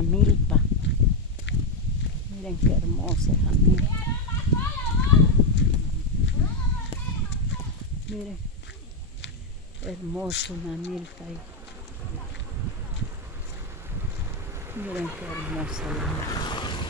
una milpa. Miren qué hermosa esa milpa. Miren, hermosa una milpa ahí. Miren qué hermosa la milpa.